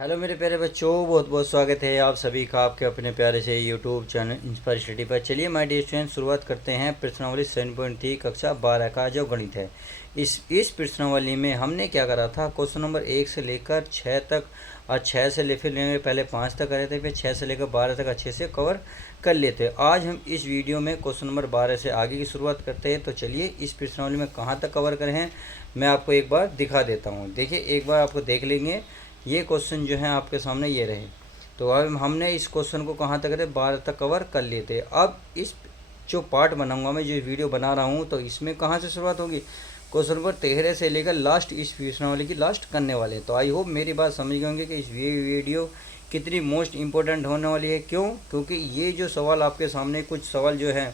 Hello मेरे प्यारे बच्चों, बहुत बहुत स्वागत है आप सभी का आपके अपने प्यारे से यूट्यूब चैनल इंस्पायर स्टडी पर। चलिए माय डियर स्टूडेंट, शुरुआत करते हैं प्रश्नावली 7.3 कक्षा 12 का जो गणित है। इस प्रश्नावली में हमने क्या करा था, क्वेश्चन नंबर 1 से लेकर 6 तक और 6 से लेकर पहले 5 तक करे थे, फिर 6 से लेकर 12 तक अच्छे से कवर कर लेते। आज हम इस वीडियो में क्वेश्चन नंबर 12 से आगे की शुरुआत करते हैं। तो चलिए इस प्रश्नावली में कहाँ तक कवर करें हैं मैं आपको एक बार दिखा देता हूँ। देखिए, एक बार आपको देख लेंगे। ये क्वेश्चन जो है आपके सामने ये रहे। तो अब हमने इस क्वेश्चन को कहाँ तक करे, 12 तक कवर कर लिए थे। अब इस जो पार्ट बनाऊंगा मैं, जो वीडियो बना रहा हूँ, तो इसमें कहाँ से शुरुआत होगी, क्वेश्चन नंबर 13 से लेकर लास्ट इस प्रश्नावली की लास्ट करने वाले हैं। तो आई होप मेरी बात समझ गए होंगे कि इस वीडियो कितनी मोस्ट इंपॉर्टेंट होने वाली है। क्योंकि ये जो सवाल आपके सामने, कुछ सवाल जो है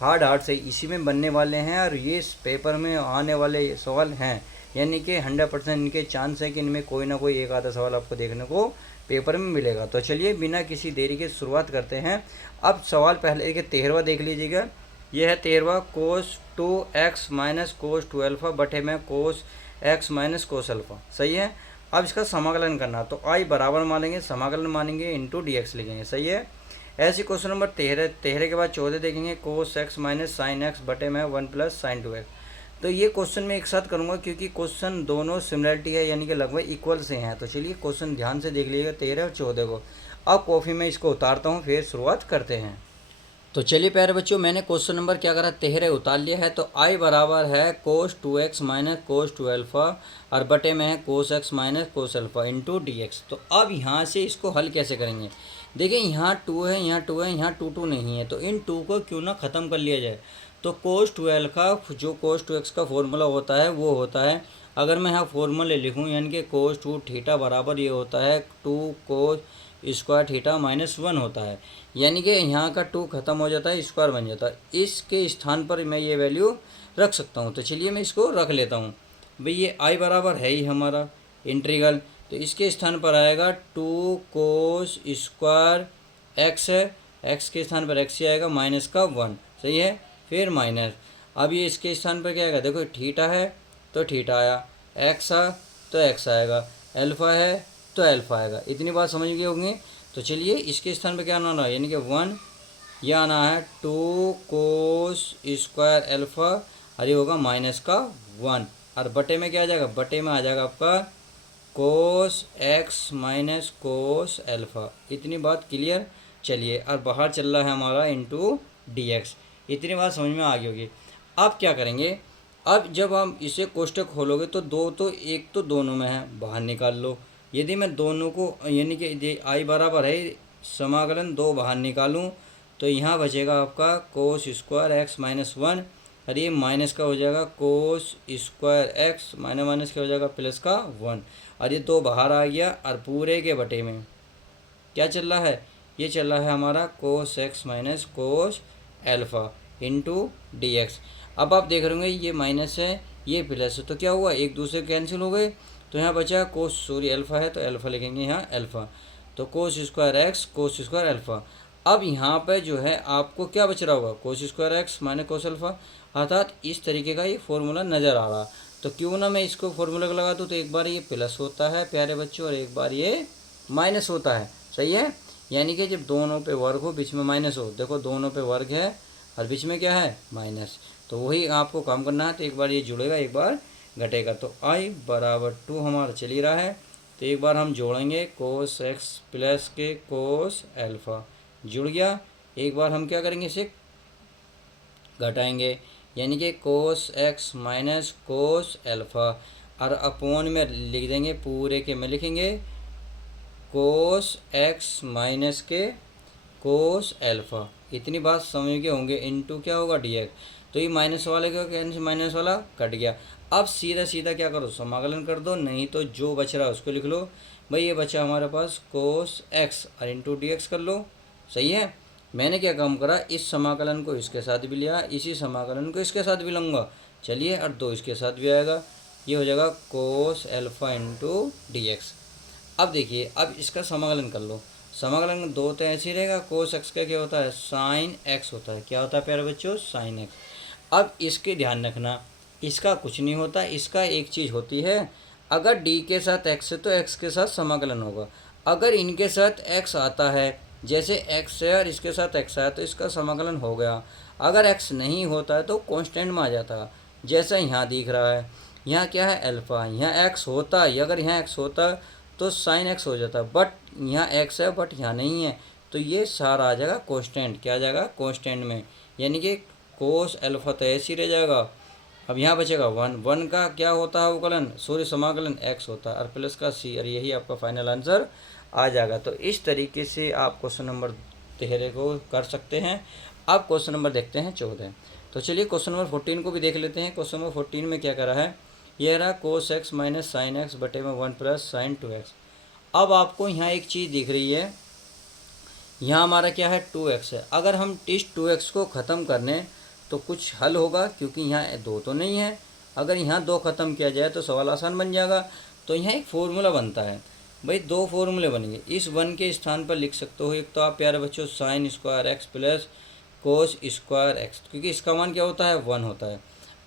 हार्ड से इसी में बनने वाले हैं और ये इस पेपर में आने वाले सवाल हैं। यानी कि 100% इनके चांस है कि इनमें कोई ना कोई एक आधा सवाल आपको देखने को पेपर में मिलेगा। तो चलिए बिना किसी देरी के शुरुआत करते हैं। अब सवाल पहले के 13वां देख लीजिएगा। यह है 13वां, कोस 2x माइनस कोस 2 अल्फ़ा बटे में कोस x माइनस कोस अल्फ़ा। सही है। अब इसका समाकलन करना, तो आई बराबर मानेंगे, समाकलन मानेंगे, इंटू डी एक्स लिखेंगे। सही है। ऐसे क्वेश्चन नंबर 13 के बाद 14 देखेंगे, कोस x माइनस साइन एक्स बटे में 1 प्लस साइन 2x। तो ये क्वेश्चन मैं एक साथ करूंगा क्योंकि क्वेश्चन दोनों सिमिलरिटी है, यानी कि लगभग इक्वल से हैं। तो चलिए क्वेश्चन ध्यान से देख लीजिएगा 13 और 14 को। अब कॉपी में इसको उतारता हूँ, फिर शुरुआत करते हैं। तो चलिए प्यारे बच्चों, मैंने क्वेश्चन नंबर क्या करा, 13 उतार लिया है। तो आई बराबर है कोस 2x माइनस कोस 2 अल्फ़ा और बटे में है कोस x minus cos alpha into D x. तो अब यहाँ से इसको हल कैसे करेंगे। देखिए, यहाँ 2 है, यहाँ 2 है, यहाँ 2 नहीं है। तो इन 2 को क्यों ना ख़त्म कर लिया जाए। तो कोस 12 का जो कोस 2x का फॉर्मूला होता है वो होता है, अगर मैं यहाँ फॉर्मूले लिखूँ, यानी कि कोस 2 थीटा बराबर ये होता है 2 कोस स्क्वायर थीटा माइनस 1 होता है। यानी कि यहाँ का 2 खत्म हो जाता है, स्क्वायर बन जाता है। इसके स्थान पर मैं ये वैल्यू रख सकता हूँ। तो चलिए मैं इसको रख लेता हूँ। भाई ये आई बराबर है ही हमारा इंटीग्रल, तो इसके स्थान पर आएगा 2 कोस स्क्वायर एक्स है, एक्स के स्थान पर एक्स ही आएगा, माइनस का 1। सही है। फिर माइनस, अब ये इसके स्थान पर क्या आएगा, देखो थीटा है तो थीटा आया, एक्स आ तो एक्स आएगा, एल्फा है तो एल्फा आएगा। इतनी बात समझ गए होंगे। तो चलिए इसके स्थान पर क्या आना है, यानी कि 1, यह आना है 2 कोस स्क्वायर एल्फा और ये होगा माइनस का 1, और बटे में क्या आ जाएगा, बटे में आ जाएगा आपका कोस एक्स माइनस कोस एल्फा। इतनी बात क्लियर। चलिए, और बाहर चल रहा है हमारा इंटू डी एक्स। इतनी बात समझ में आ गई होगी। अब क्या करेंगे, अब जब हम इसे कोष्टक खोलोगे तो दो, तो एक तो दोनों में है, बाहर निकाल लो। यदि मैं दोनों को, यानी कि आई बराबर है समाकलन 2 बाहर निकालूं, तो यहाँ बचेगा आपका कोस स्क्वायर एक्स माइनस 1 और ये माइनस का हो जाएगा कोस स्क्वायर एक्स, माइनस माइनस क्या हो जाएगा, प्लस का 1, और ये 2 बाहर आ गया। और पूरे के बटे में क्या चल रहा है, ये चल रहा है हमारा कोस एक्स माइनस कोस एल्फ़ा इंटू डी एक्स। अब आप देख रहे होंगे ये माइनस है ये प्लस है, तो क्या हुआ, एक दूसरे कैंसिल हो गए। तो यहाँ बचा कोस, सॉरी एल्फ़ा है तो एल्फ़ा लिखेंगे यहाँ एल्फ़ा, तो कोस square x cos square alpha. अब यहाँ पे जो है आपको क्या बच रहा होगा, कोस square x minus cos alpha, अर्थात इस तरीके का ये फॉर्मूला नज़र आ रहा। तो क्यों ना मैं इसको फॉर्मूला को लगा दूँ, तो एक बार ये प्लस होता है प्यारे बच्चों और एक बार ये माइनस होता है। सही है। यानी कि जब दोनों पे वर्ग हो बीच में माइनस हो, देखो दोनों पे वर्ग है और बीच में क्या है, माइनस, तो वही आपको काम करना है। तो एक बार ये जुड़ेगा एक बार घटेगा। तो आई बराबर 2 हमारा चल ही रहा है, तो एक बार हम जोड़ेंगे कोस एक्स प्लस के कोस एल्फ़ा, जुड़ गया। एक बार हम क्या करेंगे, इसे घटाएंगे, यानी कि कोस एक्स माइनस कोस एल्फ़ा, और अपोन में लिख देंगे, पूरे के में लिखेंगे कोस एक्स माइनस के कोस एल्फ़ा। इतनी बात समझ के होंगे। इनटू क्या होगा, डी एक्स। तो ये माइनस वाले का कैंसिल, माइनस वाला कट गया। अब सीधा सीधा क्या करो, समाकलन कर दो, नहीं तो जो बच रहा है उसको लिख लो। भाई ये बचा हमारे पास कोस एक्स और इंटू डी एक्स कर लो। सही है। मैंने क्या काम करा, इस समाकलन को इसके साथ भी लिया, इसी समाकलन को इसके साथ भी लूँगा। चलिए, और 2 इसके साथ भी आएगा, ये हो जाएगा कोस एल्फ़ा इंटू डी एक्स। अब देखिए, अब इसका समाकलन कर लो। समाकलन 2 तो ऐसे ही रहेगा, कोस एक्स का क्या होता है, साइन एक्स होता है। क्या होता है प्यारे बच्चों, साइन एक्स। अब इसके ध्यान रखना, इसका कुछ नहीं होता, इसका एक चीज़ होती है, अगर डी के साथ एक्स है तो एक्स के साथ समाकलन होगा, अगर इनके साथ x आता है, जैसे x है और इसके साथ x आया तो इसका समाकलन हो गया। अगर x नहीं होता है तो कांस्टेंट में आ जाता, जैसा यहाँ दिख रहा है। यहाँ क्या है अल्फ़ा, यहाँ x होता है, अगर यहाँ x होता तो साइन x हो जाता, बट यहाँ x है बट यहाँ नहीं है, तो ये सारा आ जाएगा कांस्टेंट। क्या आ जाएगा कांस्टेंट में, यानी कि कोस अल्फ़ा तो ऐसे ही रह जाएगा। अब यहाँ बचेगा वन, वन का क्या होता है अवकलन, सॉरी समाकलन x होता है, और प्लस का c, और यही आपका फाइनल आंसर आ जाएगा। तो इस तरीके से आप क्वेश्चन नंबर 13 को कर सकते हैं। अब क्वेश्चन नंबर देखते हैं 14। तो चलिए क्वेश्चन नंबर 14 को भी देख लेते हैं। क्वेश्चन नंबर 14 में क्या करा है, ये रहा कोस एक्स माइनस साइन एक्स बटे में 1 प्लस साइन 2x। अब आपको यहाँ एक चीज़ दिख रही है, यहाँ हमारा क्या है 2x है। अगर हम इस 2x को ख़त्म करने तो कुछ हल होगा, क्योंकि यहाँ दो तो नहीं है। अगर यहाँ दो ख़त्म किया जाए तो सवाल आसान बन जाएगा। तो यहाँ एक फॉर्मूला बनता है भाई, दो फॉर्मूले बनेंगे। इस वन के स्थान पर लिख सकते हो, एक तो आप प्यारे बच्चों sign square x plus cos square x, क्योंकि इसका मान क्या होता है 1 होता है।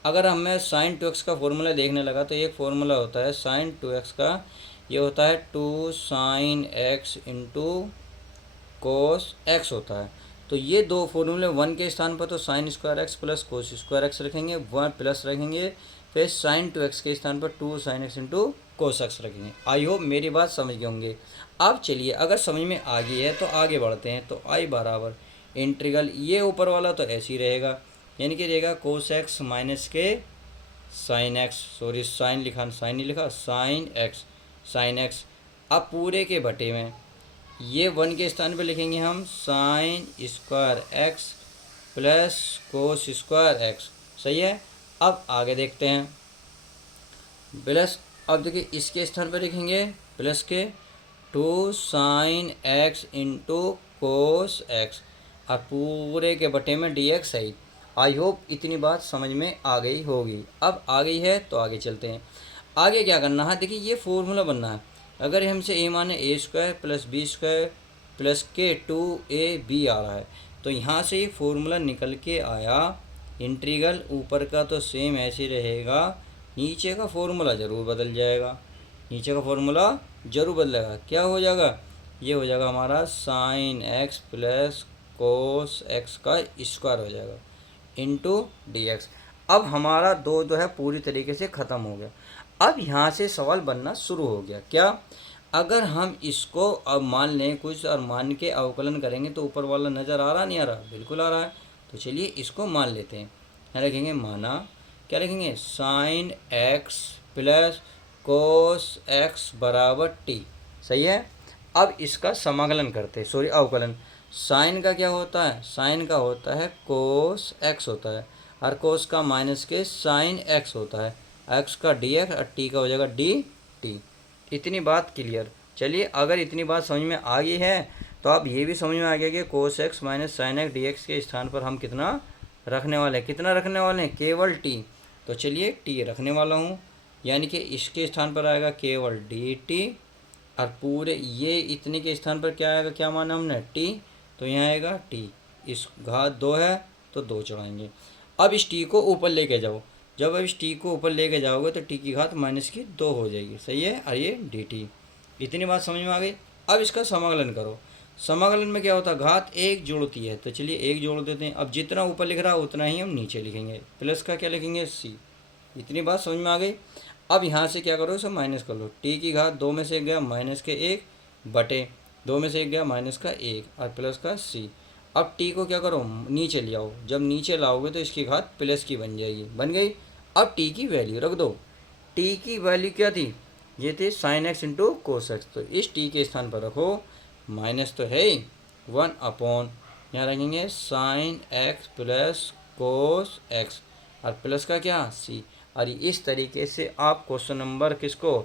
अगर हमें साइन 2x का फॉर्मूला देखने लगा तो एक फॉर्मूला होता है साइन 2x का, ये होता है 2 sine x into cos x होता है। तो ये दो फॉर्मूले, वन के स्थान पर तो sine square x plus cos square x रखेंगे, वन प्लस रखेंगे, फिर साइन 2x के स्थान पर 2 sine x into cos x रखेंगे। आई होप मेरी बात समझ गए होंगे। अब चलिए अगर समझ में आ गई है तो आगे बढ़ते हैं। तो आई बराबर इंटीग्रल, ये ऊपर वाला तो ऐसे ही रहेगा, यानी कि रहेगा कोस एक्स माइनस के साइन एक्स, सॉरी साइन लिखा, साइन नहीं लिखा, साइन एक्स, साइन एक्स। अब पूरे के बटे में ये वन के स्थान पे लिखेंगे हम sign square x plus cos square x, सही है। अब आगे देखते हैं, प्लस, अब देखिए इसके स्थान पर लिखेंगे प्लस के 2 sine x into cos x, और पूरे के बटे में डी एक्स है। आई होप इतनी बात समझ में आ गई होगी। अब आ गई है तो आगे चलते हैं। आगे क्या करना है, देखिए ये फॉर्मूला बनना है। अगर हमसे ए माने a square plus b square plus के 2ab आ रहा है, तो यहाँ से ये फॉर्मूला निकल के आया। इंटीग्रल ऊपर का तो सेम ऐसे रहेगा, नीचे का फॉर्मूला ज़रूर बदल जाएगा, नीचे का फॉर्मूला ज़रूर बदलेगा। क्या हो जाएगा, ये हो जाएगा हमारा sine x plus cos x का स्क्वायर हो जाएगा इंटू डी एक्स। अब हमारा दो जो है पूरी तरीके से ख़त्म हो गया। अब यहाँ से सवाल बनना शुरू हो गया, क्या, अगर हम इसको अब मान लें कुछ और मान के अवकलन करेंगे तो ऊपर वाला नज़र आ रहा नहीं आ रहा, बिल्कुल आ रहा है। तो चलिए इसको मान लेते हैं। क्या लिखेंगे, माना क्या लिखेंगे, sine x plus cos x बराबर टी, सही है। अब इसका समाकलन करते हैं, सॉरी अवकलन। साइन का क्या होता है, साइन का होता है कोस एक्स होता है, और कोस का माइनस के साइन एक्स होता है, एक्स का डी एक्स और टी का हो जाएगा डी टी। इतनी बात क्लियर। चलिए अगर इतनी बात समझ में आ गई है तो आप ये भी समझ में आ गया कि कोस x minus sine x D x के स्थान पर हम कितना रखने वाले हैं, कितना रखने वाले हैं, केवल टी। तो चलिए टी रखने वाला हूँ, यानी कि इसके स्थान पर आएगा केवल डी टी, और पूरे ये इतने के स्थान पर क्या आएगा, क्या माना हमने टी, तो यहाँ आएगा टी। इस घात 2 है तो 2 चढ़ाएंगे। अब इस टी को ऊपर लेके जाओ, जब अब इस टी को ऊपर लेके जाओगे तो टी की घात माइनस की 2 हो जाएगी, सही है, और ये डी टी। इतनी बात समझ में आ गई। अब इसका समाकलन करो। समाकलन में क्या होता है, घात 1 जोड़ती है, तो चलिए 1 जोड़ देते हैं। अब जितना ऊपर लिख रहा है उतना ही हम नीचे लिखेंगे, प्लस का क्या लिखेंगे सी। इतनी बात समझ में आ गई। अब यहाँ से क्या करो, इसे माइनस कर लो। टी की घात 2 में से 1 गया माइनस के 1 बटे 2 में से 1 गया माइनस का 1 और प्लस का सी। अब टी को क्या करो, नीचे ले आओ। जब नीचे लाओगे तो इसकी घात प्लस की बन जाएगी, बन गई। अब टी की वैल्यू रख दो। टी की वैल्यू क्या थी, ये थी sign x into cos x, तो इस टी के स्थान पर रखो माइनस तो है ही 1 अपॉन, यहाँ रखेंगे sine x plus cos x और प्लस का क्या सी। और इस तरीके से आप क्वेश्चन नंबर किसको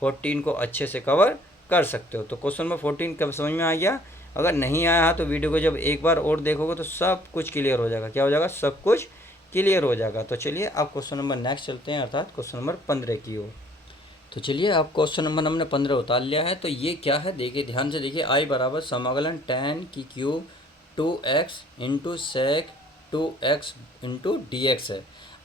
14 को अच्छे से कवर कर सकते हो। तो क्वेश्चन नंबर 14 कब समझ में आ गया। अगर नहीं आया तो वीडियो को जब एक बार और देखोगे तो सब कुछ क्लियर हो जाएगा। क्या हो जाएगा, सब कुछ क्लियर हो जाएगा। तो चलिए अब क्वेश्चन नंबर नेक्स्ट चलते हैं, अर्थात क्वेश्चन नंबर 15 की ओर। तो चलिए अब क्वेश्चन नंबर हमने 15 उतार लिया है। तो ये क्या है, देखिए ध्यान से देखिए। आई बराबर समाकलन tan की cube 2x into sec 2x into D X है।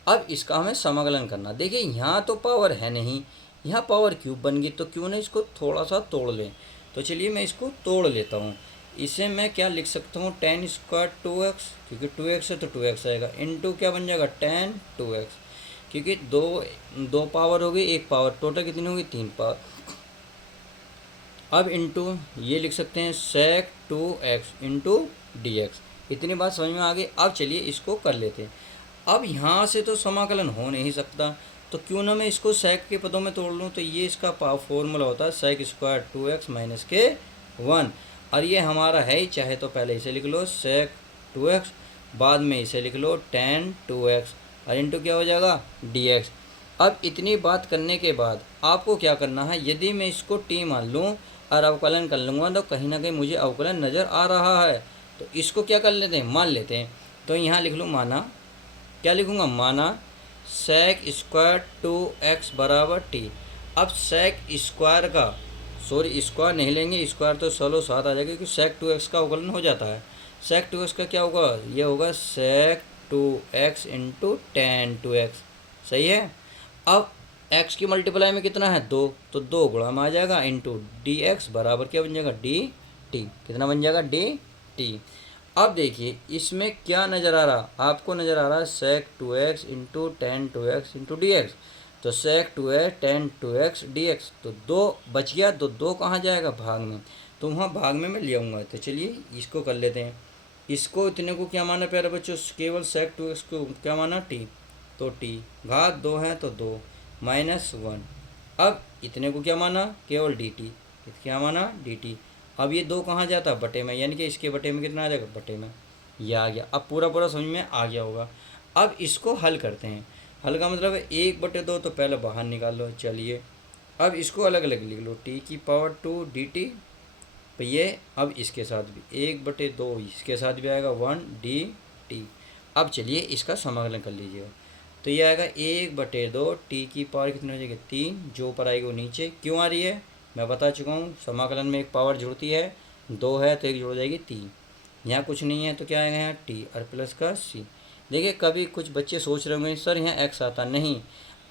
अब इसका हमें समाकलन करना। देखिए यहाँ तो पावर है नहीं, यहाँ पावर क्यूब बन गई, तो क्यों ना इसको थोड़ा सा तोड़ लें। तो चलिए मैं इसको तोड़ लेता हूँ। इसे मैं क्या लिख सकता हूँ, टेन स्क्वायर टू एक्स, क्योंकि टू एक्स है तो टू एक्स आएगा, इंटू क्या बन जाएगा टेन टू एक्स, क्योंकि दो दो पावर हो गई, एक पावर, टोटल कितनी होगी, तीन पावर। अब इंटू ये लिख सकते हैं sec two x into D x. इतनी बात समझ में आ गई। अब चलिए इसको कर लेते हैं। अब यहाँ से तो समाकलन हो नहीं सकता, तो क्यों ना मैं इसको सेक के पदों में तोड़ लूँ। तो ये इसका फॉर्मूला होता है sec square two x minus के वन, और ये हमारा है ही, चाहे तो पहले इसे लिख लो सेक टू एक्स, बाद में इसे लिख लो टेन टू एक्स, और इंटू क्या हो जाएगा डी एक्स। अब इतनी बात करने के बाद आपको क्या करना है, यदि मैं इसको टी मान लूँ और अवकलन कर लूँगा तो कहीं ना कहीं मुझे अवकलन नज़र आ रहा है, तो इसको क्या कर लेते हैं, मान लेते हैं। तो यहाँ लिख लूँ माना, क्या लिखूँगा, माना सेक स्क्वायर टू एक्स बराबर टी। अब सेक स्क्वायर का, सॉरी स्क्वायर नहीं लेंगे, स्क्वायर तो सोलो साथ आ जाएगा, क्योंकि सेक टू एक्स का अवकलन हो जाता है। सेक टू एक्स का क्या होगा, ये होगा sec two x into tan two x, सही है। अब x की मल्टीप्लाई में कितना है, दो, तो दो गुणा में आ जाएगा इंटू डी एक्स बराबर क्या बन जाएगा, डी टी। कितना बन जाएगा, डी टी। अब देखिए इसमें क्या नज़र आ रहा, आपको नज़र आ रहा है sec two x into tan two x into D x. तो sec two x tan two x D x, तो दो बच गया, तो दो कहाँ जाएगा, भाग में, तो वहाँ भाग में मैं ले आऊँगा। तो चलिए इसको कर लेते हैं। इसको इतने को क्या माना प्यारे बच्चों, केवल सेक टू एक्स को क्या माना, टी, तो टी घात दो है तो दो माइनस वन। अब इतने को क्या माना, केवल डी टी, क्या माना, डी टी। अब ये दो कहाँ जाता, बटे में, यानी कि इसके बटे में कितना आ जाएगा, बटे में, ये आ गया। अब पूरा पूरा समझ में आ गया होगा। अब इसको हल करते हैं। हल का मतलब है एक बटे दो, तो पहले बाहर निकाल लो। चलिए अब इसको अलग अलग लिख लो, टी की पावर टू डी टी, तो ये अब इसके साथ भी एक बटे दो, इसके साथ भी आएगा वन डी टी। अब चलिए इसका समाकलन कर लीजिएगा। तो ये आएगा एक बटे दो, टी की पावर कितनी हो जाएगी, तीन, जो ऊपर आएगी वो नीचे। क्यों आ रही है, मैं बता चुका हूँ, समाकलन में एक पावर जुड़ती है, दो है तो एक जुड़ जाएगी तीन। यहाँ कुछ नहीं है तो क्या आएगा, यहाँ टी और प्लस का सी। देखिए कभी कुछ बच्चे सोच रहे होंगे सर यहाँ एक्स आता, नहीं,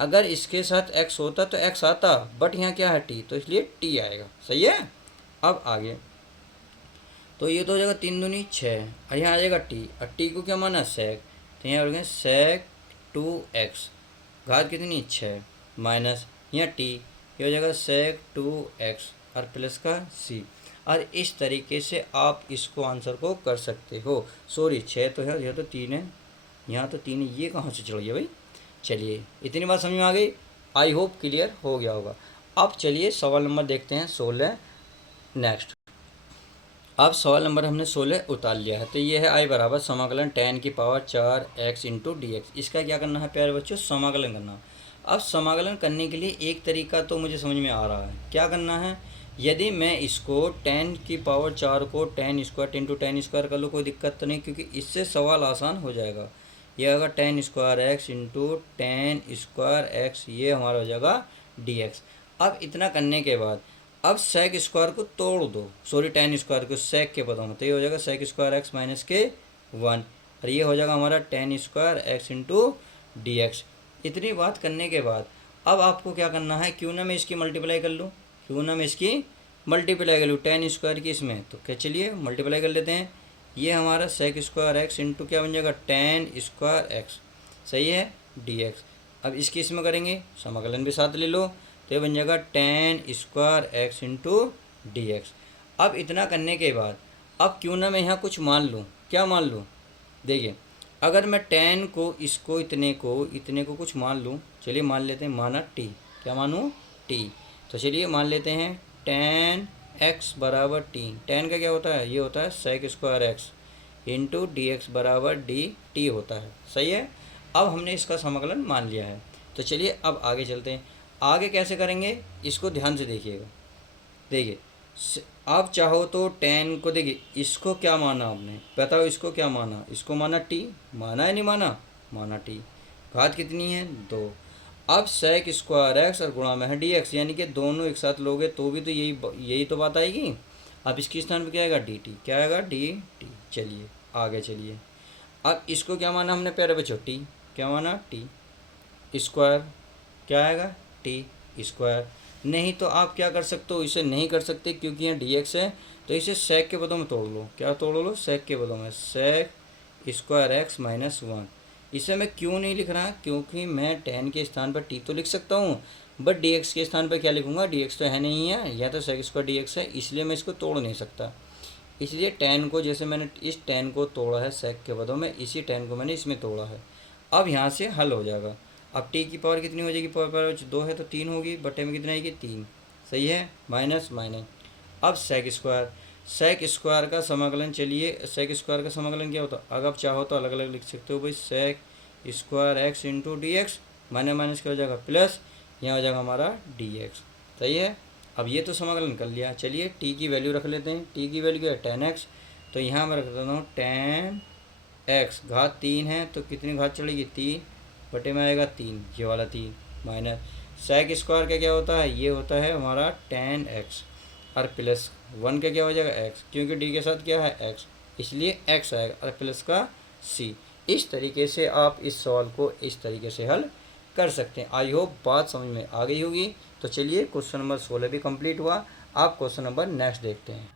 अगर इसके साथ एक्स होता तो एक्स आता, बट यहाँ क्या है टी, तो इसलिए टी आएगा, सही है। अब आगे, तो ये तो हो जाएगा तीन दूनी छः, और यहाँ आ जाएगा टी, और टी को क्या माना, सेक, तो यहाँ हो सेक टू एक्स, घात कितनी, छः, माइनस यहाँ टी, ये हो जाएगा सेक टू एक्स और प्लस का सी। और इस तरीके से आप इसको आंसर को कर सकते हो। सॉरी छः तो है, यह तो तीन है, यहाँ तो तीन है, ये कहाँ से चढ़ गया भाई। चलिए इतनी बात समझ में आ गई, आई होप क्लियर हो गया होगा। अब चलिए सवाल नंबर देखते हैं 16 नेक्स्ट। अब सवाल नंबर हमने 16 उतार लिया है। तो ये है आई बराबर समाकलन टेन की पावर चार एक्स इंटू डी एक्स। इसका क्या करना है प्यारे बच्चों, समाकलन करना। अब समाकलन करने के लिए एक तरीका तो मुझे समझ में आ रहा है, क्या करना है, यदि मैं इसको टेन की पावर चार को ten square into ten square कर लूँ, कोई दिक्कत तो नहीं, क्योंकि इससे सवाल आसान हो जाएगा। ये आएगा ten square x into ten square x, ये हमारा हो जाएगा डी एक्स। अब इतना करने के बाद अब सेक स्क्वायर को तोड़ दो, सॉरी टेन स्क्वायर को सेक के पदों में, तो ये हो जाएगा सेक स्क्वायर एक्स माइनस के वन, और ये हो जाएगा हमारा ten square x into D x. इतनी बात करने के बाद अब आपको क्या करना है, क्यों ना मैं इसकी मल्टीप्लाई कर लूँ, क्यों ना मैं इसकी मल्टीप्लाई कर लूँ टेन स्क्वायर की इसमें, तो क्या चलिए मल्टीप्लाई कर लेते हैं। ये हमारा सेक स्क्वायर एक्स इंटू क्या बन जाएगा, टेन स्क्वायर एक्स, सही है, डी एक्स। अब इसकी इसमें करेंगे, समाकलन भी साथ ले लो, तो ये बन जाएगा ten square x into D X. अब इतना करने के बाद अब क्यों ना मैं यहाँ कुछ मान लूँ, क्या मान लूँ, देखिए अगर मैं टेन को, इसको, इतने को कुछ मान लूँ, चलिए मान लेते हैं, माना टी, क्या मानूँ, टी। तो चलिए मान लेते हैं टेन एक्स बराबर टी, टेन का क्या होता है, ये होता है sec square x into D X बराबर डी टी होता है, सही है। अब हमने इसका समाकलन मान लिया है, तो चलिए अब आगे चलते हैं। आगे कैसे करेंगे, इसको ध्यान से देखिएगा। देखिए आप चाहो तो टेन को, देखिए इसको क्या माना आपने, बताओ इसको क्या माना, इसको माना टी, माना है नहीं माना, माना टी, घात कितनी है, दो। अब सेक स्क्वायर एक्स और गुणा में है डी एक्स, यानी कि दोनों एक साथ लोगे तो भी तो यही तो बात आएगी। अब इसके स्थान पर क्या आएगा, डी टी, क्या आएगा, डी टी। चलिए आगे चलिए, अब इसको क्या माना हमने प्यारे बच्चों, टी, क्या माना, टी स्क्वायर, क्या आएगा, टी स्क्वायर। नहीं तो आप क्या कर सकते हो, इसे नहीं कर सकते क्योंकि यहाँ डी एक्स है, तो इसे सेक के पदों में तोड़ लो। क्या तोड़ लो? सेक के पदों में, sec square x minus one. इसे मैं क्यों नहीं लिख रहा, क्योंकि मैं टेन के स्थान पर टी तो लिख सकता हूँ, बट डी एक्स के स्थान पर क्या लिखूंगा, डी एक्स तो है नहीं है, या तो सेक स्क्वायर डी एक्स है, इसलिए मैं इसको तोड़ नहीं सकता। इसलिए टेन को, जैसे मैंने इस टेन को तोड़ा है सेक के पदों में, इसी टेन को मैंने इसमें तोड़ा है। अब यहाँ से हल हो जाएगा। अब टी की पावर कितनी हो जाएगी, पावर दो है तो तीन होगी, बटे में कितना आएगी, तीन। सही है, माइनस माइनस। अब सेक स्क्वायर, सेक स्क्वायर का समाकलन, चलिए सेक स्क्वायर का समाकलन क्या होता है, अगर आप चाहो तो अलग अलग लिख सकते हो भाई, sec square x into D X, minus minus क्या हो जाएगा प्लस, यहाँ हो जाएगा हमारा डी एक्स। सही है। अब ये तो समाकलन कर लिया, चलिए टी की वैल्यू रख लेते हैं। टी की वैल्यू क्या है, टेन एक्स, तो यहाँ मैं रख देता हूँ टेन एक्स, घात तीन है तो कितनी घात चढ़ेगी, तीन, बटे में आएगा तीन, ये वाला तीन, माइनस सेक स्क्वायर का क्या होता है, ये होता है हमारा टेन एक्स, और प्लस वन का क्या हो जाएगा एक्स, क्योंकि डी के साथ क्या है एक्स, इसलिए एक्स आएगा, और प्लस का सी। इस तरीके से आप इस सवाल को इस तरीके से हल कर सकते हैं। आई होप बात समझ में आ गई होगी। तो चलिए क्वेश्चन नंबर 16 भी कंप्लीट हुआ। आप क्वेश्चन नंबर नेक्स्ट देखते हैं।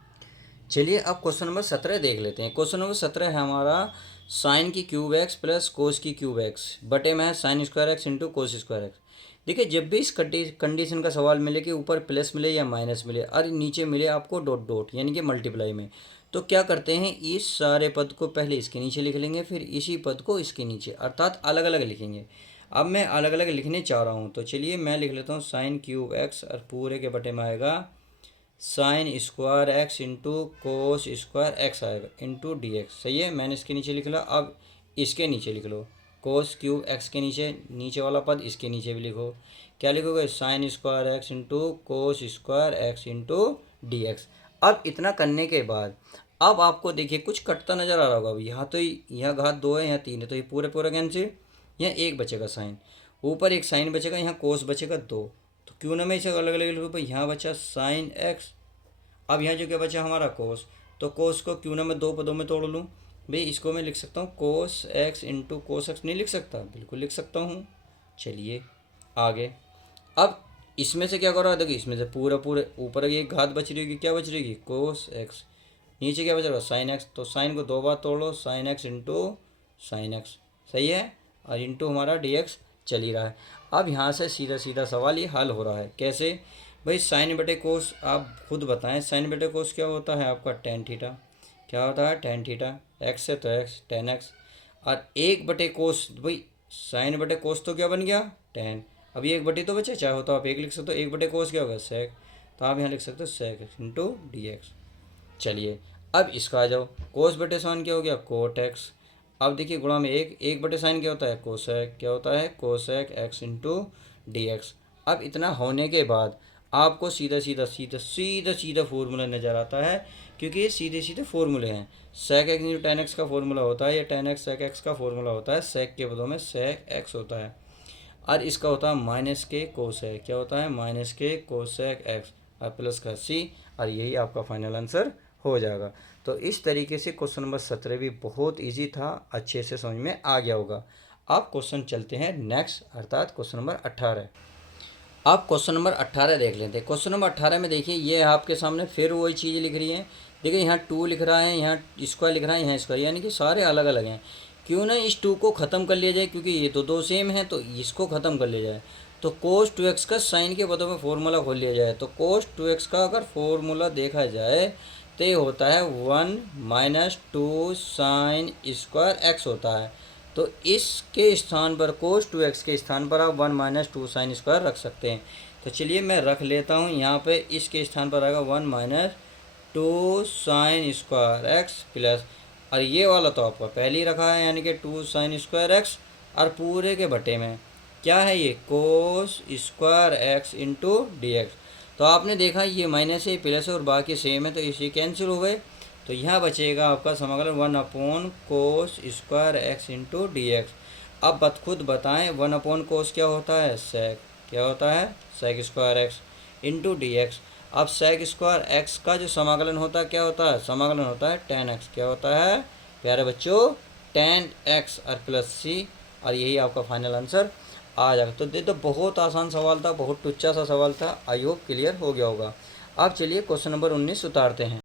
चलिए अब क्वेश्चन नंबर 17 देख लेते हैं। क्वेश्चन नंबर 17 है हमारा साइन की क्यूब एक्स प्लस कोस की क्यूब एक्स, बटे में है sine square x into cos square x. देखिए जब भी इस कंडीशन का सवाल मिले कि ऊपर प्लस मिले या माइनस मिले और नीचे मिले आपको डॉट डॉट यानी कि मल्टीप्लाई में, तो क्या करते हैं, इस सारे पद को पहले इसके नीचे लिख लेंगे, फिर इसी पद को इसके नीचे, अर्थात अलग अलग लिखेंगे। अब मैं अलग अलग लिखने चाह रहा हूँ, तो चलिए मैं लिख लेता हूँ साइन क्यूब एक्स, और पूरे के बटे में आएगा sign square x into cos square x आएगा इंटू डी एक्स। सही है, मैंने इसके नीचे लिख लिया। अब इसके नीचे लिख लो, कोस क्यूब एक्स के नीचे, नीचे वाला पद इसके नीचे भी लिखो। क्या लिखोगे, sign square x into cos square x into D X. अब इतना करने के बाद अब आपको देखिए कुछ कटता नज़र आ रहा होगा। यहाँ तो यहाँ घात दो है, यहाँ तीन है, तो ये पूरे पूरे कैंसिल, यहाँ एक बचेगा साइन, ऊपर एक साइन बचेगा, यहाँ कोस बचेगा दो, तो क्यों ना मैं इसे अलग अलग लिखूँ भाई। यहाँ बचा साइन एक्स, अब यहाँ जो क्या बचा हमारा कोस, तो कोस को क्यों ना मैं दो पदों में तोड़ लूँ भाई। इसको मैं लिख सकता हूँ cos x into cos x, नहीं लिख सकता, बिल्कुल लिख सकता हूँ। चलिए आगे, अब इसमें से क्या करो, देखिए इसमें से पूरा पूरे ऊपर ये घात बच रही होगी, क्या बच रही होगी, कोस एक्स, नीचे क्या बच रहा है, साइन एक्स, तो साइन को दो बार तोड़ो, sign x into sine x. सही है, और इंटू हमारा डी एक्स चल ही रहा है। अब यहाँ से सीधा सीधा सवाल ये हल हो रहा है, कैसे भाई, साइन बटे कोस, आप खुद बताएं साइन बटे कोस क्या होता है आपका, टेन थीटा। क्या होता है, टेन थीटा, एक्स है तो एक्स, टेन एक्स, और एक बटे कोस, भाई साइन बटे कोस तो क्या बन गया, टेन। अभी एक बटे तो बचे, चाहे तो आप एक लिख सकते हो, एक बटे कोस क्या होगा, सेक, तो आप यहाँ लिख सकते हो sec X into D X. चलिए अब इसका आ जाओ, कोस बटे साइन क्या हो गया, कोट एक्स। अब देखिए गुणा में एक, एक बटे साइन क्या होता है, कोसेक, क्या होता है, cosec x into D X. अब इतना होने के बाद आपको सीधा सीधा सीधा सीधा सीधा फॉर्मूला नज़र आता है, क्योंकि ये सीधे सीधे फॉर्मूले हैं। Sec X into tan X का फॉर्मूला होता है, या टेन एक्स सेक एक्स का फॉर्मूला होता है, सेक के पदों में सेक एक्स होता है, और इसका होता है माइनस के कोसेक, क्या होता है, माइनस के कोसेक एक्स, और प्लस का सी, और यही आपका फाइनल आंसर हो जाएगा। तो इस तरीके से क्वेश्चन नंबर 17 भी बहुत ईजी था, अच्छे से समझ में आ गया होगा। आप क्वेश्चन चलते हैं नेक्स्ट, अर्थात क्वेश्चन नंबर 18। आप क्वेश्चन नंबर 18 देख लेते हैं। क्वेश्चन नंबर 18 में देखिए ये आपके सामने फिर वही चीज़ लिख रही है। देखिए यहाँ टू लिख रहा है, यहाँ स्क्वायर लिख रहा है, यहाँ स्क्वायर, यानी कि सारे अलग अलग हैं। क्यों ना इस टू को ख़त्म कर लिया जाए, क्योंकि ये तो दो सेम हैं, तो इसको ख़त्म कर लिया जाए। तो कोस टू एक्स का साइन के पदों में फॉर्मूला खोल लिया जाए, तो कोस टू एक्स का अगर फॉर्मूला देखा जाए तो ये होता है one minus two sign square x होता है। तो इसके स्थान पर, कोस टू एक्स के स्थान पर आप one minus two sine square रख सकते हैं। तो चलिए मैं रख लेता हूँ, यहाँ पे इसके स्थान पर आएगा one minus two sign square x plus, और ये वाला तो आपका पहले ही रखा है, यानी कि टू साइन स्क्वायर एक्स, और पूरे के बटे में क्या है, ये कोस square x into D x. तो आपने देखा ये माइनस है, प्लस है, और बाकी सेम है, तो इसे कैंसिल हो गए। तो यहाँ बचेगा आपका समाकलन वन अपॉन कोस square x into D X. अब खुद बताएं, वन अपॉन कोस क्या होता है, सेक, क्या होता है, sec square x into D X. अब सेक स्क्वायर एक्स का जो समाकलन होता है क्या होता है, समाकलन होता है टेन एक्स, क्या होता है प्यारे बच्चों, टेन एक्स और प्लस सी, और यही आपका फाइनल आंसर आ जाएगा। तो ये तो बहुत आसान सवाल था, बहुत टुच्चा सा सवाल था। आई होप क्लियर हो गया होगा। अब चलिए क्वेश्चन नंबर 19 उतारते हैं।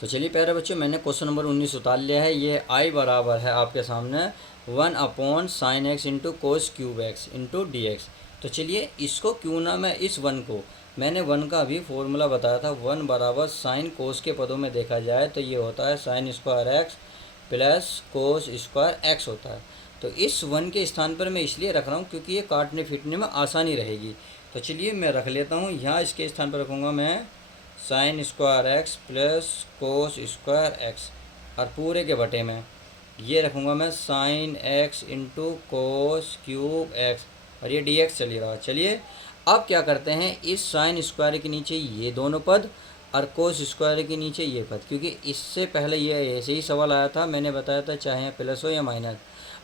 तो चलिए प्यारे बच्चों, मैंने क्वेश्चन नंबर 19 उतार लिया है। ये आई बराबर है आपके सामने 1/sin x into cos cube x into D x. तो चलिए इसको क्यों ना मैं इस वन को, मैंने वन का अभी फॉर्मूला बताया था, 1 बराबर साइन कोस के पदों में देखा जाए तो ये होता है sine square x plus cos square x होता है। तो इस वन के स्थान पर मैं इसलिए रख रहा हूँ क्योंकि ये काटने फीटने में आसानी रहेगी। तो चलिए मैं रख लेता हूँ, यहाँ इसके स्थान पर रखूँगा मैं sign square x plus cos square x, और पूरे के बटे में ये रखूँगा मैं sign x into cos cube x, और ये डी एक्स चली रहा। चलिए अब क्या करते हैं, इस साइन स्क्वायर के नीचे ये दोनों पद और कोस स्क्वायर के नीचे ये पद, क्योंकि इससे पहले ये ऐसे ही सवाल आया था, मैंने बताया था चाहे प्लस हो या माइनस,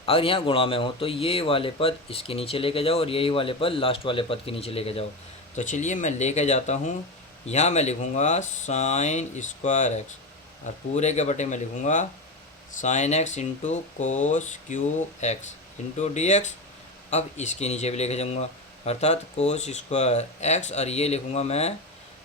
अगर यहाँ गुणा में हो तो ये वाले पद इसके नीचे लेके जाओ और यही वाले पद लास्ट वाले पद के नीचे लेके जाओ। तो चलिए मैं लेके जाता हूँ, यहाँ मैं लिखूँगा साइन स्क्वायर एक्स और पूरे के बटे में लिखूँगा sign x into cos cube x into D X. अब इसके नीचे भी लेके जाऊँगा, अर्थात कोस स्क्वायर एक्स, और ये लिखूँगा मैं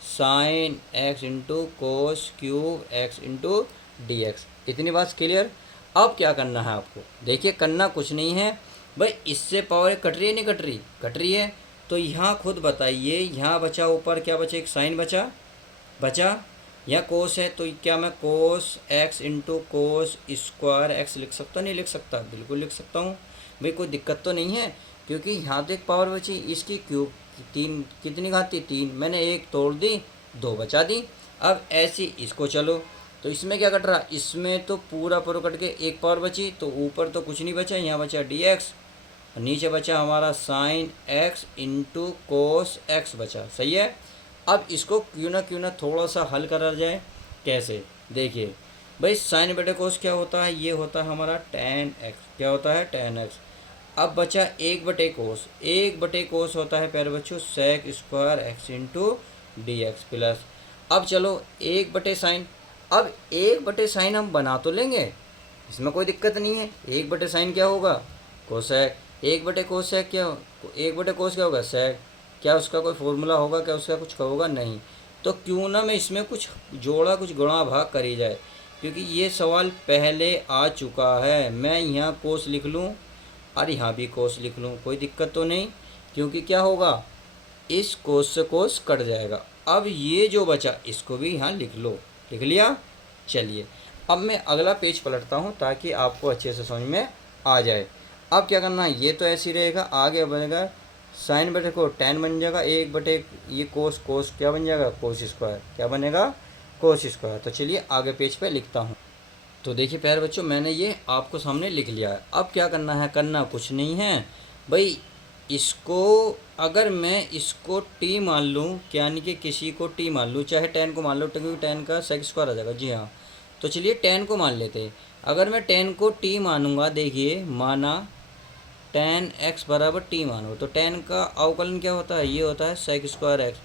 sign x into cos cube x into D x. इतनी बात क्लियर। अब क्या करना है आपको, देखिए करना कुछ नहीं है भाई, इससे पावर कट रही है नहीं कट रही, कट रही है। तो यहाँ खुद बताइए, यहाँ बचा ऊपर क्या बचा, एक साइन बचा यहाँ कोस है, तो क्या मैं cos x into cos square x लिख सकता, नहीं लिख सकता, बिल्कुल लिख सकता हूँ भाई, कोई दिक्कत तो नहीं है। क्योंकि यहाँ तो एक पावर बची, इसकी क्यूब 3 कितनी घाती 3, मैंने एक तोड़ दी 2 बचा दी। अब ऐसी इसको चलो, तो इसमें क्या कट रहा, इसमें तो पूरा कट के एक पावर बची, तो ऊपर तो कुछ नहीं बचा, यहाँ बचा डी एक्स, नीचे बचा हमारा sign x into cos x बचा। सही है। अब इसको क्यों ना थोड़ा सा हल करा जाए। कैसे, देखिए भाई साइन बटे कोस क्या होता है, ये होता है हमारा टेन एक्स, क्या होता है टेन एक्स। अब बचा 1/कोस होता है प्यारे बच्चों sec square x into D X plus, अब चलो 1/साइन, अब 1/साइन हम बना तो लेंगे, इसमें कोई दिक्कत नहीं है। 1/साइन क्या होगा, कोसेक, 1/कोसेक क्या, 1/कोस क्या होगा सेक, क्या उसका कोई फॉर्मूला होगा, क्या उसका कुछ होगा, नहीं। तो क्यों ना मैं इसमें कुछ जोड़ा कुछ गुणा भाग करी जाए, क्योंकि ये सवाल पहले आ चुका है। मैं यहाँ कोस लिख लूँ और यहाँ भी कोस लिख लूँ, कोई दिक्कत तो नहीं, क्योंकि क्या होगा, इस कोस से कोस कट जाएगा। अब ये जो बचा इसको भी यहाँ लिख लो, लिख लिया। चलिए अब मैं अगला पेज पलटता हूँ ताकि आपको अच्छे से समझ में आ जाए। अब क्या करना है, ये तो ऐसे ही रहेगा, आगे बनेगा साइन बटे को टेन बन जाएगा, 1/, ये कोस क्या बन जाएगा, कोस स्क्वायर, क्या बनेगा, कोस स्क्वायर। तो चलिए आगे पेज पे लिखता हूँ। तो देखिए प्यारे बच्चों, मैंने ये आपको सामने लिख लिया है। अब क्या करना है, करना कुछ नहीं है भाई, इसको अगर मैं इसको टी मान लूँ, यानी कि किसी को टी मान लूँ, चाहे टेन को मान लो, क्योंकि टेन का सेक स्क्वायर आ जाएगा। जी हाँ, तो चलिए टेन को मान लेते हैं। अगर मैं टेन को टी मानूंगा, देखिए माना टेन एक्स बराबर टी मानो, तो टेन का अवकलन क्या होता है, ये होता है सेक स्क्वायर एक्स,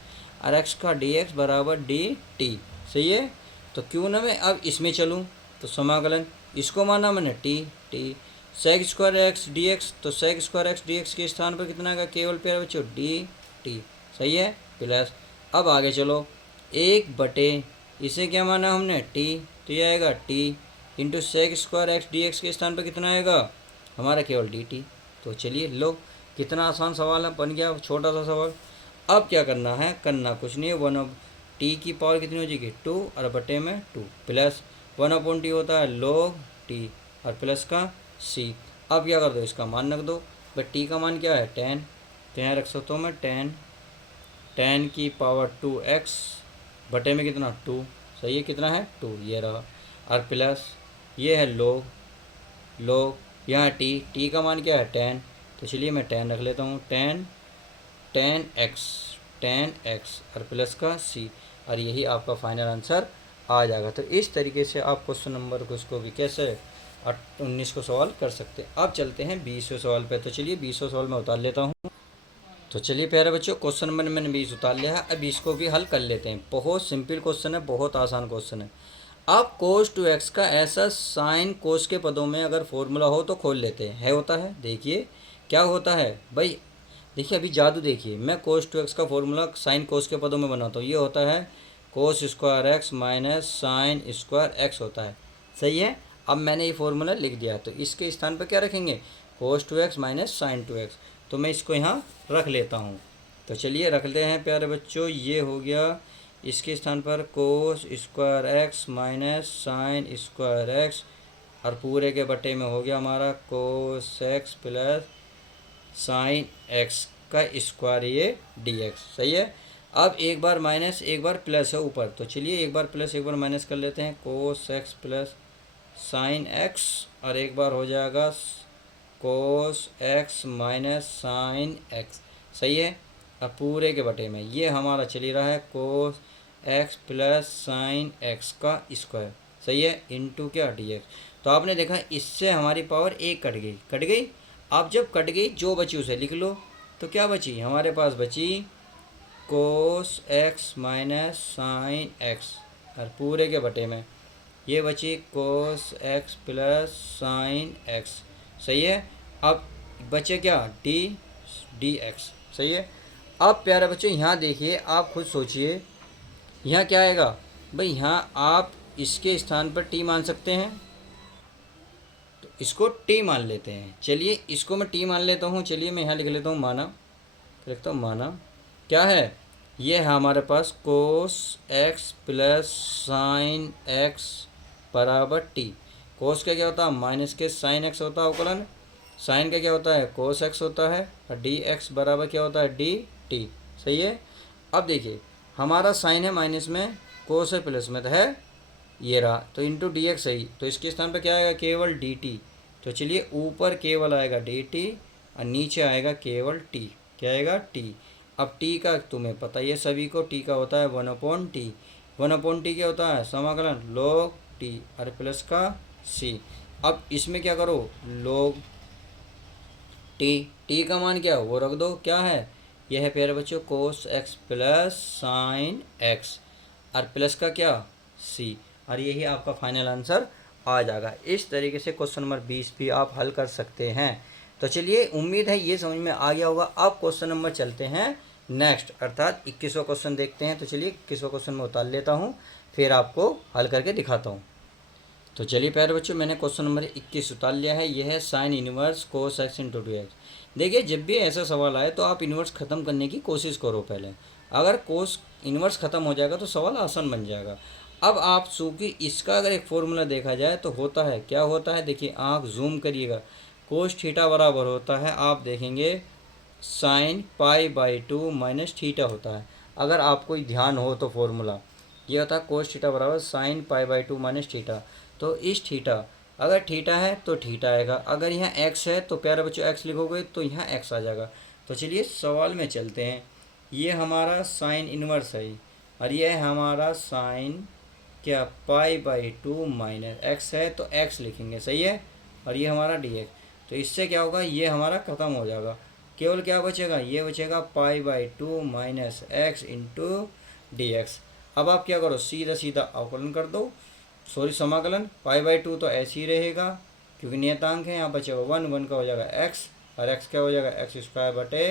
और एक्स का डी एक्स बराबर डी टी। सही है। तो क्यों ना मैं अब इसमें चलूँ, तो समाकलन इसको माना मैंने t sec square x D x, तो sec square x D x के स्थान पर कितना आएगा, केवल प्यारे बच्चों डी टी। सही है, प्लस अब आगे चलो 1/, इसे क्या माना हमने टी, तो ये आएगा T into sec square x D x के स्थान पर कितना आएगा हमारा, केवल डी टी। तो चलिए लो, कितना आसान सवाल है, बन गया छोटा सा सवाल। अब क्या करना है, करना कुछ नहीं है, 1 टी की पावर कितनी हो जाएगी 2 और बटे में 2 प्लस 1/टी होता है log टी और प्लस का सी। अब क्या कर दो, इसका मान रख दो भाई, टी का मान क्या है 10, तो यहाँ रख सकता हूँ मैं 10 की पावर 2x बटे में कितना 2। सही है, कितना है 2, ये रहा, और प्लस ये है log यहाँ टी का मान क्या है 10, तो चलिए मैं 10 रख लेता हूँ, 10x और प्लस का सी, और यही आपका फाइनल आंसर आ जाएगा। तो इस तरीके से आप क्वेश्चन नंबर को इसको भी कैसे 19 को सवाल कर सकते हैं। अब चलते हैं 20वें सवाल पे। तो चलिए 20वें सवाल मैं उतार लेता हूँ। तो चलिए प्यारे बच्चों, क्वेश्चन नंबर मैंने 20 उतार लिया है। अब इसको भी हल कर लेते हैं। बहुत सिंपल क्वेश्चन है, बहुत आसान क्वेश्चन है। आप cos 2x का ऐसा साइन कोस के पदों में अगर फॉर्मूला हो तो खोल लेते हैं, है होता है। देखिए क्या होता है भाई, देखिए अभी जादू देखिए, मैं कोस टू एक्स का फॉर्मूला साइन कोस के पदों में बनाता हूँ। ये होता है कोस square x minus sign square x होता है, सही है। अब मैंने ये फॉर्मूला लिख दिया, तो इसके स्थान पर क्या रखेंगे, cos two x minus sine two x. तो मैं इसको यहाँ रख लेता हूँ। तो चलिए रख लेते हैं प्यारे बच्चों, ये हो गया। इसके स्थान पर कोस square x minus sign square x, और पूरे के बटे में हो गया हमारा cos x plus sine x का स्क्वायर, ये डी एक्स, सही है। अब एक बार माइनस एक बार प्लस है ऊपर, तो चलिए एक बार प्लस एक बार माइनस कर लेते हैं, कोस एक्स प्लस साइन एक्स, और एक बार हो जाएगा कोस एक्स माइनस साइन एक्स, सही है। अब पूरे के बटे में ये हमारा चली रहा है cos x plus sine x का स्क्वायर, सही है, इंटू क्या डी एक्स। तो आपने देखा इससे हमारी पावर एक कट गई। अब जब कट गई जो बची उसे लिख लो। तो क्या बची हमारे पास, बची कोस एक्स माइनस साइन एक्स, और पूरे के बटे में ये बची कोस एक्स प्लस साइन एक्स, सही है। अब बचे क्या, डी एक्स, सही है। अब प्यारे बच्चों यहाँ देखिए, आप खुद सोचिए यहाँ क्या आएगा भाई, यहाँ आप इसके स्थान पर टी मान सकते हैं, तो इसको टी मान लेते हैं। चलिए इसको मैं टी मान लेता हूँ, चलिए मैं यहाँ लिख लेता हूँ माना, लिखता हूँ माना। क्या है, ये है हमारे पास cos x plus sine x बराबर टी। कोस का क्या होता है, माइनस के साइन एक्स होता है अवकलन, साइन का क्या होता है, कोस एक्स होता है, और डी एक्स बराबर क्या होता है, डी टी, सही है। अब देखिए हमारा साइन है माइनस में, कोस है प्लस में, तो है ये रहा, तो इंटू डी एक्स सही, तो इसके स्थान पर क्या आएगा, केवल डी टी। तो चलिए ऊपर केवल आएगा डी टी, और नीचे आएगा केवल टी, क्या आएगा, टी। अब टी का तुम्हें पता ही है सभी को, टी का होता है 1/t। 1/t क्या होता है, समाकलन log टी और प्लस का सी। अब इसमें क्या करो, log टी का मान क्या है वो रख दो, क्या है, यह है प्यारे बच्चों कोस एक्स प्लस साइन एक्स, और प्लस का क्या, सी, और यही आपका फाइनल आंसर आ जाएगा। इस तरीके से क्वेश्चन नंबर 20 भी आप हल कर सकते हैं। तो चलिए उम्मीद है ये समझ में आ गया होगा। अब क्वेश्चन नंबर चलते हैं नेक्स्ट, अर्थात 21वां क्वेश्चन देखते हैं। तो चलिए 21वां क्वेश्चन में उतार लेता हूँ, फिर आपको हल करके दिखाता हूँ। तो चलिए प्यारे बच्चों, मैंने क्वेश्चन नंबर 21 उतार लिया है। यह है sine inverse cos x into D x. देखिए जब भी ऐसा सवाल आए तो आप इन्वर्स ख़त्म करने की कोशिश करो पहले। अगर कोस इन्वर्स ख़त्म हो जाएगा तो सवाल आसान बन जाएगा। अब आप चूँकि इसका अगर एक फॉर्मूला देखा जाए तो होता है, क्या होता है, देखिए आँख जूम करिएगा, कोस थीटा बराबर होता है, आप देखेंगे sine pi by 2 minus theta होता है। अगर आपको ध्यान हो तो फॉर्मूला ये होता है कोस थीटा बराबर sine pi by 2 minus theta. तो इस थीटा, अगर थीटा है तो थीटा आएगा, अगर यहाँ एक्स है तो प्यारे बच्चों एक्स लिखोगे तो यहाँ एक्स आ जाएगा। तो चलिए सवाल में चलते हैं। ये हमारा साइन इनवर्स है, और ये है हमारा साइन क्या, पाई बाई 2 माइनस एक्स है तो एक्स लिखेंगे, सही है, और ये हमारा डी एक्स। तो इससे क्या होगा, ये हमारा ख़त्म हो जाएगा, केवल क्या बचेगा, ये बचेगा pi by 2 minus x into D X. अब आप क्या करो, सीधा सीधा अवकलन कर दो, सॉरी समाकलन, पाई बाई 2 तो ऐसे ही रहेगा क्योंकि नियतांक है, यहाँ बचेगा 1 का हो जाएगा एक्स, और एक्स क्या हो जाएगा, एक्स स्क्वायर बटे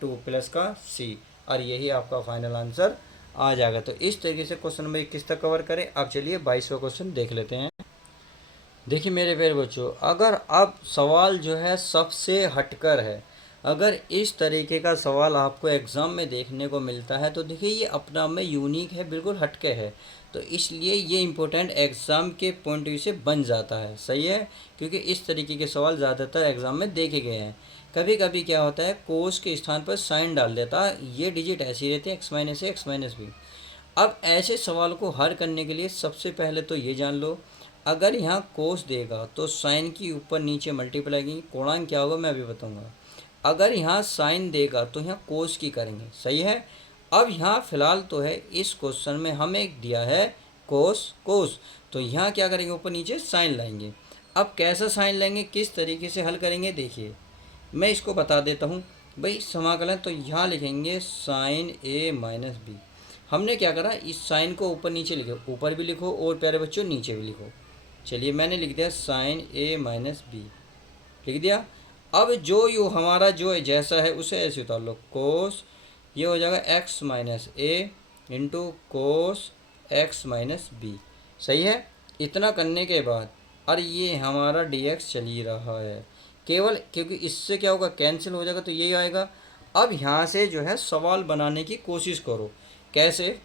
2 प्लस का सी, और यही आपका फाइनल आंसर आ जाएगा। तो इस तरीके से क्वेश्चन नंबर 21 तक कवर करें। अब चलिए 22वां क्वेश्चन देख लेते हैं। देखिए मेरे प्यारे बच्चों, अगर अब सवाल जो है सबसे हटकर है, अगर इस तरीके का सवाल आपको एग्ज़ाम में देखने को मिलता है तो देखिए ये अपना में यूनिक है, बिल्कुल हटके है, तो इसलिए ये इम्पोर्टेंट एग्ज़ाम के पॉइंट व्यू से बन जाता है, सही है, क्योंकि इस तरीके के सवाल ज़्यादातर एग्ज़ाम में देखे गए हैं। कभी कभी क्या होता है, कोस के स्थान पर साइन डाल देता है, ये डिजिट ऐसी रहती है एक्स माइनस ए एक्स माइनस बी। अब ऐसे सवाल को हल करने के लिए सबसे पहले तो ये जान लो, अगर यहाँ कोस देगा तो साइन की ऊपर नीचे मल्टीप्लाई की कोणांक क्या होगा मैं अभी बताऊँगा। अगर यहाँ साइन देगा तो यहाँ कोस की करेंगे, सही है। अब यहाँ फिलहाल तो है इस क्वेश्चन में हमें दिया है कोस कोस, तो यहाँ क्या करेंगे, ऊपर नीचे साइन लाएंगे। अब कैसा साइन लेंगे, किस तरीके से हल करेंगे, देखिए मैं इसको बता देता हूँ भाई। समाकलन तो यहाँ लिखेंगे साइन ए माइनस बी। हमने क्या करा, इस साइन को ऊपर नीचे लिखो, ऊपर भी लिखो और प्यारे बच्चों नीचे भी लिखो। चलिए मैंने लिख दिया साइन ए माइनस बी, लिख दिया। अब जो यू हमारा जो जैसा है उसे ऐसे उतार लो, कोस ये हो जाएगा x minus a into cos x minus b. सही है। इतना करने के बाद और ये हमारा डी एक्स चल ही रहा है केवल, क्योंकि इससे क्या होगा, कैंसिल हो जाएगा तो यही आएगा। अब यहाँ से जो है सवाल बनाने की कोशिश करो। कैसे,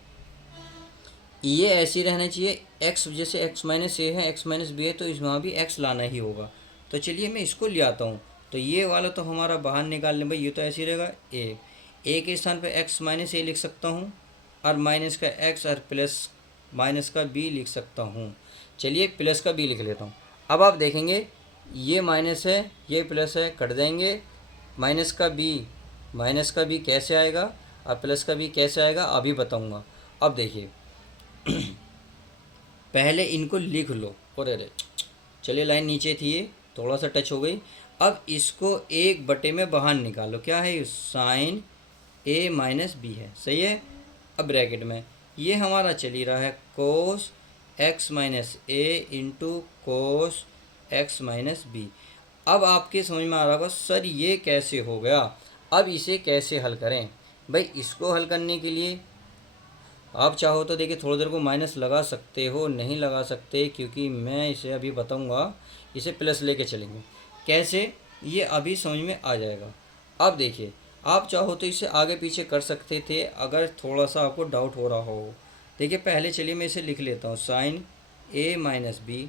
ये ऐसे रहना चाहिए, एक्स जैसे एक्स माइनस ए है, एक्स माइनस बी है, तो इस वहाँ भी एक्स लाना ही होगा। तो चलिए मैं इसको ले आता हूँ। तो ये वाला तो हमारा बाहर निकाल लें भाई, ये तो ऐसे ही रहेगा। ए के स्थान पे एक्स माइनस ए लिख सकता हूँ, और माइनस का एक्स और प्लस माइनस का बी लिख सकता हूँ। चलिए प्लस का बी लिख लेता हूँ। अब आप देखेंगे ये माइनस है ये प्लस है, कट जाएंगे। माइनस का बी कैसे आएगा और प्लस का बी कैसे आएगा अभी बताऊँगा। अब देखिए पहले इनको लिख लो। और अरे चलिए लाइन नीचे थी, ये थोड़ा सा टच हो गई। अब इसको एक बटे में बाहर निकालो, क्या है, साइन ए माइनस बी है। सही है। अब ब्रैकेट में ये हमारा चल ही रहा है cos x minus a into cos x minus b. अब आपके समझ में आ रहा होगा सर ये कैसे हो गया, अब इसे कैसे हल करें। भाई इसको हल करने के लिए आप चाहो तो देखिए थोड़ी देर को माइनस लगा सकते हो, नहीं लगा सकते क्योंकि मैं इसे अभी बताऊंगा। इसे प्लस लेके चलेंगे कैसे, ये अभी समझ में आ जाएगा। अब देखिए आप चाहो तो इसे आगे पीछे कर सकते थे अगर थोड़ा सा आपको डाउट हो रहा हो। देखिए पहले चलिए मैं इसे लिख लेता हूँ, साइन ए माइनस बी।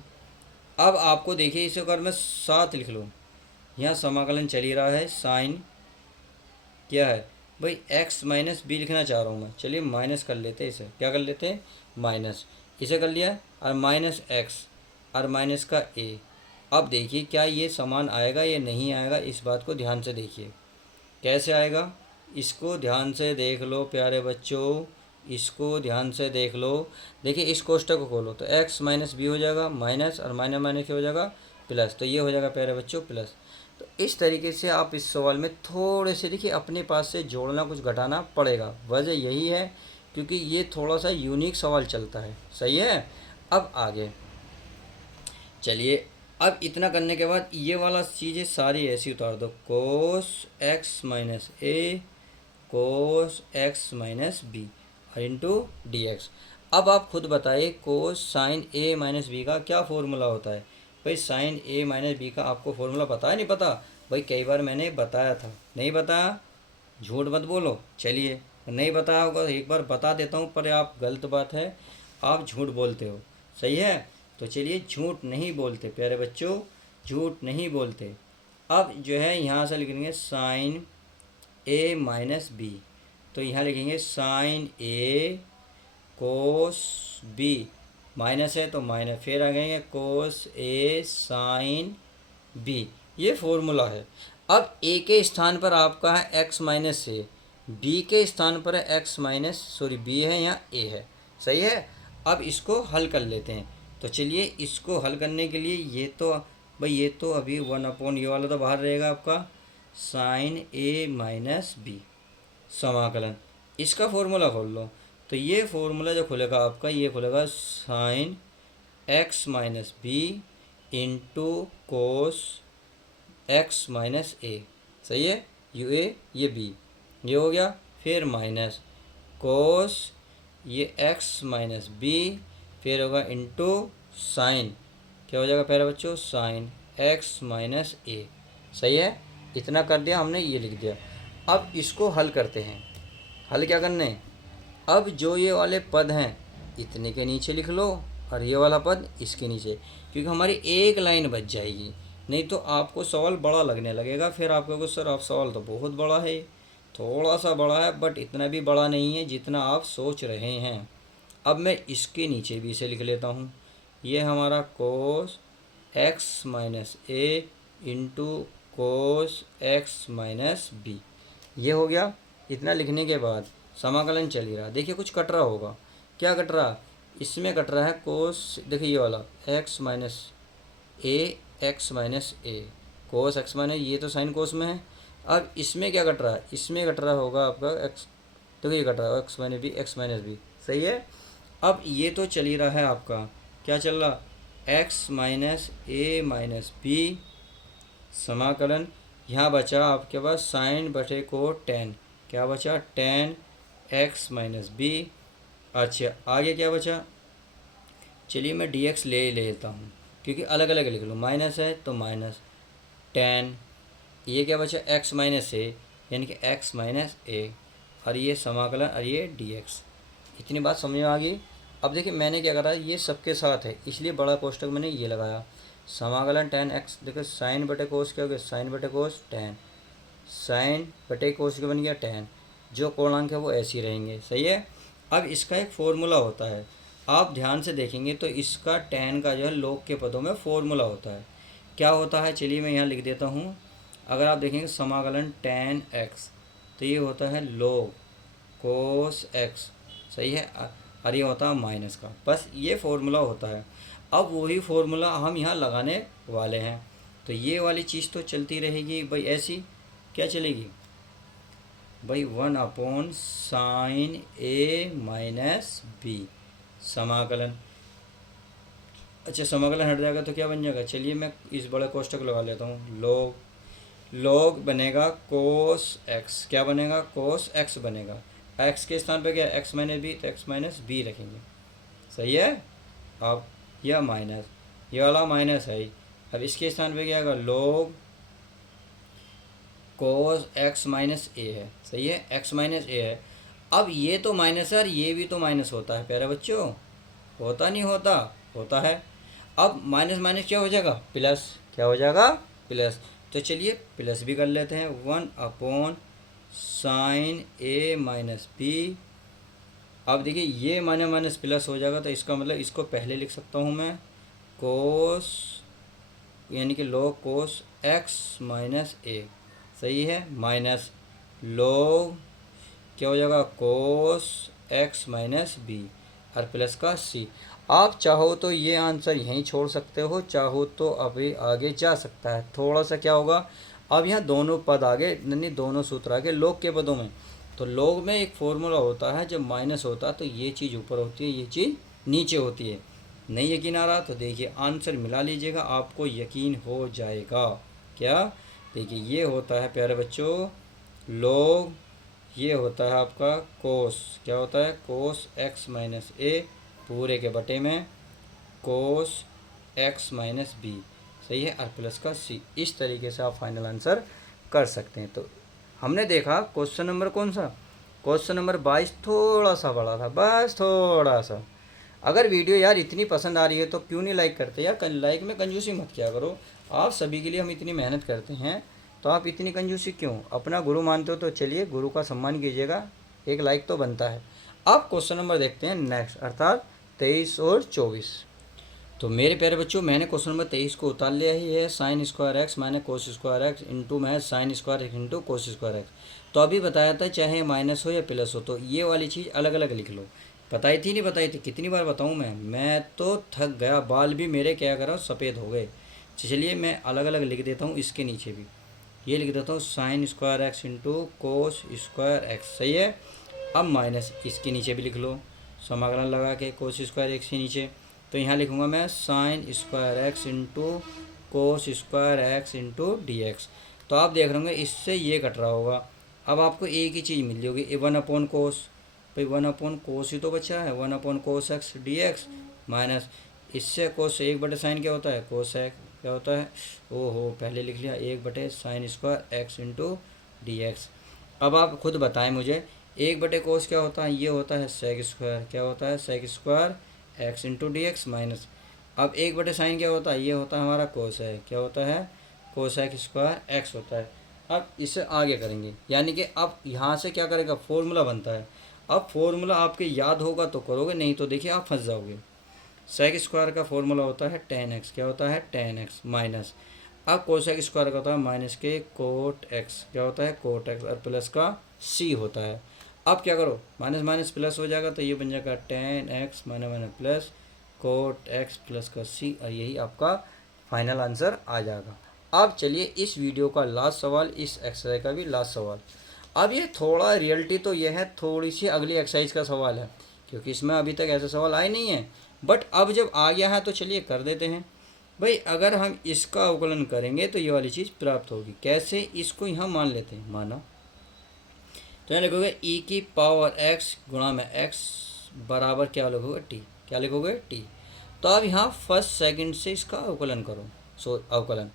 अब आपको देखिए इसे अगर मैं साथ लिख लूँ, यहाँ समाकलन चल ही रहा है, साइन क्या है भाई एक्स माइनस बी लिखना चाह रहा हूँ मैं। चलिए माइनस कर लेते हैं, इसे क्या कर लेते हैं, माइनस, इसे कर लिया, और माइनस एक्स और माइनस का ए। अब देखिए क्या ये समान आएगा या नहीं आएगा, इस बात को ध्यान से देखिए कैसे आएगा। इसको ध्यान से देख लो प्यारे बच्चों, इसको ध्यान से देख लो। देखिए इस कोष्टक को खोलो तो एक्स माइनस बी हो जाएगा, माइनस और माइनस माइनस क्या हो जाएगा, प्लस। तो ये हो जाएगा प्यारे बच्चों प्लस। तो इस तरीके से आप इस सवाल में थोड़े से देखिए अपने पास से जोड़ना कुछ घटाना पड़ेगा। वजह यही है क्योंकि ये थोड़ा सा यूनिक सवाल चलता है। सही है। अब आगे चलिए, अब इतना करने के बाद ये वाला चीज़ें सारी ऐसी उतार दो, कोस एक्स माइनस ए कोस एक्स माइनस बी और इंटू डी एक्स। अब आप खुद बताइए कोस साइन ए माइनस बी का क्या फॉर्मूला होता है। भाई साइन ए माइनस बी का आपको फॉर्मूला पता है, नहीं पता भाई, कई बार मैंने बताया था, नहीं बताया, झूठ मत बोलो। चलिए नहीं बताया होगा एक बार बता देता हूँ, पर आप गलत बात है, आप झूठ बोलते हो। सही है। तो चलिए झूठ नहीं बोलते प्यारे बच्चों, झूठ नहीं बोलते। अब जो है यहाँ से लिखेंगे साइन ए माइनस बी, तो यहाँ लिखेंगे साइन ए कोस बी, माइनस है तो माइनस, फिर आ गए कोस ए साइन बी। ये फॉर्मूला है। अब ए के स्थान पर आपका है एक्स माइनस ए, बी के स्थान पर है एक्स माइनस सॉरी बी है, यहाँ ए है। सही है। अब इसको हल कर लेते हैं। तो चलिए इसको हल करने के लिए ये तो भाई ये तो अभी 1/, ये वाला तो बाहर रहेगा आपका, साइन ए माइनस बी समाकलन, इसका फॉर्मूला खोल लो। तो ये फॉर्मूला जो खुलेगा आपका, ये खुलेगा sine x minus b into cos x minus a. सही है। यू ए ये बी, ये हो गया, फिर माइनस कोस ये एक्स माइनस बी, फिर होगा इंटू साइन, क्या हो जाएगा प्यारे बच्चों, साइन एक्स माइनस ए। सही है। इतना कर दिया हमने, ये लिख दिया। अब इसको हल करते हैं। हल क्या करने, अब जो ये वाले पद हैं इतने के नीचे लिख लो और ये वाला पद इसके नीचे, क्योंकि हमारी एक लाइन बच जाएगी, नहीं तो आपको सवाल बड़ा लगने लगेगा। फिर आप कहोगे सर आप सवाल तो बहुत बड़ा है, थोड़ा सा बड़ा है बट इतना भी बड़ा नहीं है जितना आप सोच रहे हैं। अब मैं इसके नीचे भी इसे लिख लेता हूँ, ये हमारा cos x minus a into cos x minus b, ये हो गया। इतना लिखने के बाद समाकलन चल ही रहा, देखिए कुछ कट रहा होगा, क्या कट रहा, इसमें कट रहा है कोस, देखिए ये वाला एक्स माइनस ए कोस एक्स माइनस, ये तो साइन कोस में है। अब इसमें क्या कट रहा है, इसमें कट रहा होगा आपका एक्स, तो ये कट रहा है एक्स माइनस बी। सही है। अब ये तो चल ही रहा है आपका, क्या चल रहा, एक्स माइनस ए माइनस बी समाकलन, यहाँ बचा आपके पास साइन बटे कोट टेन, क्या बचा टेन एक्स माइनस बी। अच्छा आगे क्या बचा, चलिए मैं डी एक्स ले लेता हूँ क्योंकि अलग अलग लिख लूँ, माइनस है तो माइनस टेन, ये क्या बचा एक्स माइनस ए यानी कि एक्स माइनस ए, और ये समाकलन और ये डी एक्स। इतनी बात समझ में आ गई। अब देखिए मैंने क्या करा, ये सबके साथ है इसलिए बड़ा कोष्टक मैंने ये लगाया, समाकलन टेन एक्स, देखो साइन बटे कोस क्या हो गया, साइन बटे कोस टेन, साइन बटे कोस क्या बन गया टेन, जो कोणांक है वो ऐसे ही रहेंगे, सही है। अब इसका एक फॉर्मूला होता है, आप ध्यान से देखेंगे तो इसका टेन का जो है लोग के पदों में फॉर्मूला होता है, क्या होता है चलिए मैं यहाँ लिख देता हूँ। अगर आप देखेंगे समाकलन टेन एक्स तो ये होता है लोग कोस एक्स, सही है, और ये होता है माइनस का, बस ये फॉर्मूला होता है। अब वही फॉर्मूला हम यहाँ लगाने वाले हैं, तो ये वाली चीज़ तो चलती रहेगी भाई, ऐसी क्या चलेगी भाई, वन अपॉन साइन ए माइनस बी समाकलन। अच्छा समाकलन हट जाएगा तो क्या बन जाएगा, चलिए मैं इस बड़े कोष्टक लगा लेता हूँ, लोग बनेगा कोस एक्स, क्या बनेगा कोस एक्स बनेगा, एक्स के स्थान पे क्या एक्स माइनस बी, तो एक्स माइनस बी रखेंगे, सही है। अब यह माइनस, ये वाला माइनस है, अब इसके स्थान पे क्या आएगा लोग कोस एक्स माइनस ए है, सही है, एक्स माइनस ए है। अब ये तो माइनस है और ये भी तो माइनस होता है प्यारे बच्चों, होता नहीं होता, होता है। अब माइनस माइनस क्या हो जाएगा प्लस, क्या हो जाएगा प्लस, तो चलिए प्लस भी कर लेते हैं, वन अपॉन साइन ए माइनस बी। अब देखिए ये माइनस माइनस प्लस हो जाएगा तो इसका मतलब इसको पहले लिख सकता हूँ मैं कोस, यानी कि log cos x minus a, सही है, माइनस log क्या हो जाएगा कोस एक्स माइनस बी और प्लस का सी। आप चाहो तो ये आंसर यहीं छोड़ सकते हो, चाहो तो अभी आगे जा सकता है, थोड़ा सा क्या होगा, अब यहाँ दोनों पद आगे यानी दोनों सूत्र आगे log के पदों में, तो log में एक फॉर्मूला होता है, जब माइनस होता है तो ये चीज़ ऊपर होती है, ये चीज़ नीचे होती है। नहीं यकीन आ रहा तो देखिए आंसर मिला लीजिएगा, आपको यकीन हो जाएगा। क्या देखिए ये होता है प्यारे बच्चों log, ये होता है आपका कोस, क्या होता है कोस एक्स माइनस ए पूरे के बटे में कोस एक्स माइनस बी, सही है, और प्लस का सी। इस तरीके से आप फाइनल आंसर कर सकते हैं। तो हमने देखा क्वेश्चन नंबर कौन सा, क्वेश्चन नंबर 22 थोड़ा सा बड़ा था, बस थोड़ा सा। अगर वीडियो यार इतनी पसंद आ रही है तो क्यों नहीं लाइक करते यार, लाइक में कंजूसी मत किया करो, आप सभी के लिए हम इतनी मेहनत करते हैं तो आप इतनी कंजूसी क्यों, अपना गुरु मानते हो तो चलिए गुरु का सम्मान कीजिएगा, एक लाइक तो बनता है। अब क्वेश्चन नंबर देखते हैं नेक्स्ट, अर्थात 23 और 24। तो मेरे प्यारे बच्चों मैंने क्वेश्चन नंबर 23 को उतार लिया ही है, sine square x minus cos square x into में sine square x into cos square x. तो अभी बताया था चाहे माइनस हो या प्लस हो तो ये वाली चीज़ अलग अलग लिख लो, बताई थी नहीं बताई थी, कितनी बार बताऊँ मैं तो थक गया, बाल भी मेरे क्या करा सफ़ेद हो गए। चलिए मैं अलग अलग लिख देता हूँ, इसके नीचे भी ये लिख देता हूँ sign square x into cos square x, सही है। अब माइनस इसके नीचे भी लिख लो, समाकलन लगा के कोस स्क्वायर एक्स के नीचे, तो यहाँ लिखूँगा मैं sign square x into cos square x into D x. तो आप देख रहे होंगे इससे ये कट रहा होगा, अब आपको एक ही चीज़ मिल रही होगी, वन अपॉन कोस, भाई वन अपॉन कोस ही तो बचा है, one upon cos x D X minus इससे कोस एक बटे साइन क्या होता है कोस एक्स, क्या होता है ओहो पहले लिख लिया एक बटे sign square x into D X. अब आप खुद बताएं मुझे एक बटे कोस क्या होता है, ये होता है सेक स्क्वायर, क्या होता है sec square x into D X minus, अब एक बटे साइन क्या होता है, ये होता है हमारा कोस है, क्या होता है कोस एक्स स्क्वायर एक्स होता है। अब इसे आगे करेंगे, यानी कि अब यहाँ से क्या करेगा फॉर्मूला बनता है, अब फॉर्मूला आपके याद होगा तो करोगे, नहीं तो देखिए आप फंस जाओगे। सेक स्क्वायर का फॉर्मूला होता है टेन एक्स, क्या होता है टेन एक्स माइनस, अब कोसेक स्क्वायर का होता है माइनस के कोट एक्स, क्या होता है कोट एक्स और प्लस का सी होता है। अब क्या करो माइनस माइनस प्लस हो जाएगा तो ये बन जाएगा ten x minus minus plus cot x plus का सी, और यही आपका फाइनल आंसर आ जाएगा। अब चलिए इस वीडियो का लास्ट सवाल, इस एक्सरसाइज का भी लास्ट सवाल। अब ये थोड़ा रियलिटी तो यह है, थोड़ी सी अगली एक्सरसाइज का सवाल है क्योंकि इसमें अभी तक ऐसा सवाल आए नहीं है, बट अब जब आ गया है तो चलिए कर देते हैं। भाई अगर हम इसका अवकलन करेंगे तो ये वाली चीज़ प्राप्त होगी। कैसे, इसको यहाँ मान लेते हैं, माना तो यहाँ लिखोगे ई की पावर एक्स गुणा में एक्स बराबर क्या लिखोगे टी, क्या लिखोगे टी। तो अब यहाँ फर्स्ट सेकंड से इसका अवकलन करो, अवकलन।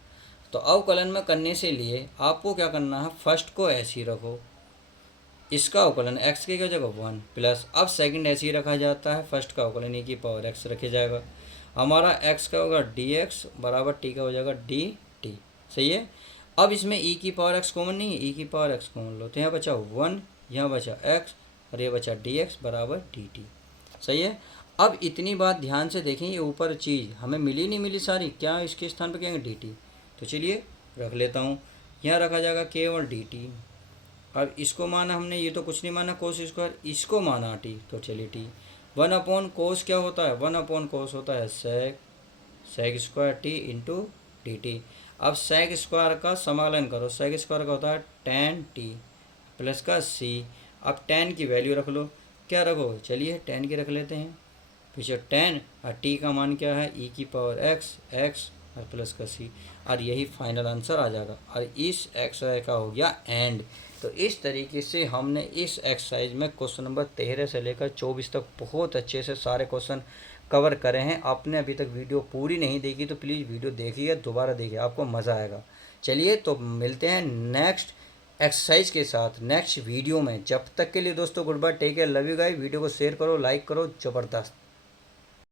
तो अवकलन में करने से लिए आपको क्या करना है, फर्स्ट को ऐसे ही रखो, इसका अवकलन एक्स की क्या जगह 1 प्लस, अब सेकंड ऐसे ही रखा जाता है, फर्स्ट का अवकलन ई की पावर एक्स रखे जाएगा। हमारा एक्स का होगा डी एक्स बराबर टी का हो जाएगा डी टी, सही है। अब इसमें ई की पावर एक्स कॉमन नहीं है, ई की पावर एक्स कॉमन लो तो यहाँ बचा 1, यहाँ बचा एक्स और ये बचा डी एक्स बराबर डी टी, सही है। अब इतनी बात ध्यान से देखें, ये ऊपर चीज़ हमें मिली नहीं मिली सारी, क्या इसके स्थान पर क्या है डी टी, तो चलिए रख लेता हूँ, यहाँ रखा जाएगा केवल डी टी। अब इसको माना हमने, ये तो कुछ नहीं माना कोस स्क्वायर, इसको माना टी, तो चलिए टी 1 अपॉन कोस क्या होता है, 1 अपॉन कोस होता है sec square T into D T. अब सेक स्क्वायर का समाकलन करो, सेक स्क्वायर का होता है टेन टी प्लस का सी। अब टेन की वैल्यू रख लो, क्या रखोगे, चलिए टेन की रख लेते हैं, पीछे टेन और टी का मान क्या है ई की पावर एक्स एक्स और प्लस का सी, और यही फाइनल आंसर आ जाएगा। और इस एक्सरसाइज का हो गया एंड। तो इस तरीके से हमने इस एक्सरसाइज में क्वेश्चन नंबर 13 से लेकर 24 तक बहुत अच्छे से सारे क्वेश्चन कवर करे हैं। आपने अभी तक वीडियो पूरी नहीं देखी तो प्लीज़ वीडियो देखिए, दोबारा देखिए, आपको मज़ा आएगा। चलिए तो मिलते हैं नेक्स्ट एक्सरसाइज के साथ नेक्स्ट वीडियो में। जब तक के लिए दोस्तों good bye, take care, love you guys. Video को शेयर करो, लाइक करो, ज़बरदस्त।